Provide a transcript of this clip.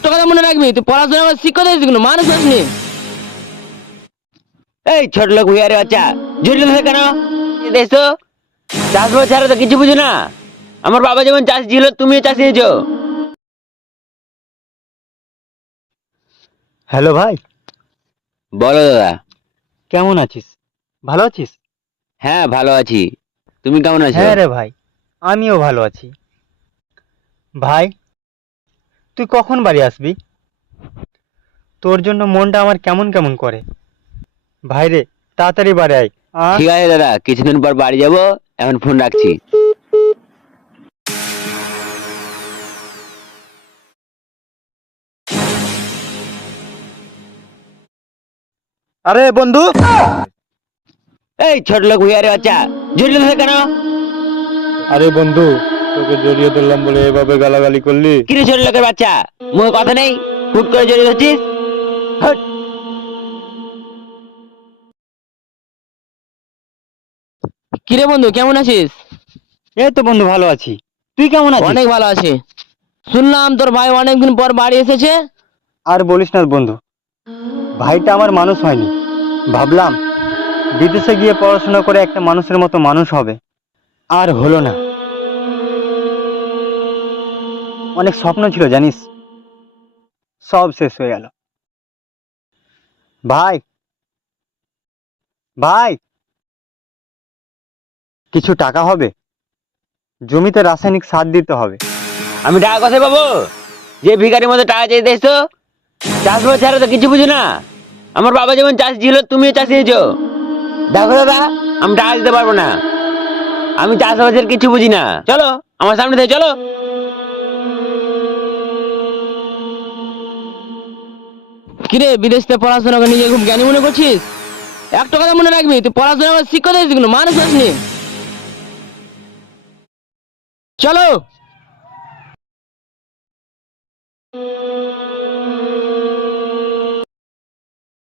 একটা কথা মনে রাখবি, তুই পড়াশোনা করে শিক্ষা দিয়েছিস কিন্তু মানুষ হসনি। এই ছোট লোক হুইয়ারে বাচ্চা জড়িত থাকে কেন? দেখছো চাষবাস ছাড়া তো কিছু বুঝো না। আমার বাবা যেমন চাষি ছিল তুমিও চাষি হয়েছো। হ্যালো ভাই, বলো দাদা। কেমন আছিস? ভালো আছিস? হ্যাঁ ভালো আছি, তুমি কেমন আছো? হ্যাঁ রে ভাই, আমিও ভালো আছি। ভাই, তুই কখন বাড়ি আসবি? তোর জন্য মনটা আমার কেমন কেমন করে। ভাই রে, তাড়াতাড়ি বাড়ি আয়। ঠিক আছে দাদা, কিছুদিন পর বাড়ি যাবো, এখন ফোন রাখছি। আরে বন্ধু, এই ছোট লোক হুইয়ারে বাচ্চা জড়িত থাকে কেন? আরে বন্ধু, তোকে জড়িয়ে ধরলাম বলে এভাবে গালাগালি করলি? কিরে ছোট লোকের বাচ্চা, মুখে কথা নেই, হুট করে জড়িয়ে ধরছিস? হট। কিরে বন্ধু, কেমন আছিস? এই তো বন্ধু ভালো আছি, তুই কেমন আছিস? অনেক ভালো আছি। শুনলাম তোর ভাই অনেকদিন পর বাড়ি এসেছে। আর বলিস না বন্ধু, ভাইটা আমার মানুষ হয়নি। ভাবলাম বিদেশে গিয়ে পড়াশোনা করে একটা মানুষের মতো মানুষ হবে, আর হলো না। অনেক স্বপ্ন ছিল জানিস, সব শেষ হয়ে গেল। ভাই, ভাই, কিছু টাকা হবে? জমিতে রাসায়নিক সার দিতে হবে। আমি টাকা কোথায় পাবো? যে ভিখারির মধ্যে টাকা চেয়ে দেখছো, চাষবাস ছাড়া তো কিছু বুঝো না। আমার বাবা যেমন চাষি ছিল তুমিও চাষি হয়েছো। দেখো দাদা, আমি টাকা দিতে পারবো না, আমি চাষবাসের কিছু বুঝি না। চলো আমার সামনে থেকে চলো। কিরে, বিদেশ থেকে পড়াশোনা করে নিজে খুব জ্ঞানী মনে করছিস? একটা কথা মনে রাখবি, তুই পড়াশোনা করে শিক্ষা দিয়েছিস কিন্তু মানুষ হসনি। চলো।